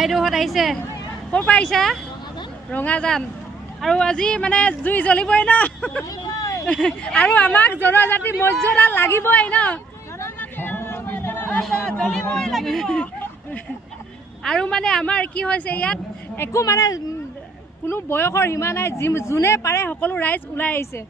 বাইদেউহঁত আহিছে ক'ৰ পৰা আহিছা ৰঙাজান আৰু আজি মানে জুই জ্বলিবই ন আৰু আমাক জনজাতি মৰ্যাদা লাগিবই ন আৰু মানে আমাৰ কি হৈছে ইয়াত একো মানে কোনো বয়সৰ সীমা নাই যোনে পাৰে সকলো ৰাইজ ওলাই আহিছে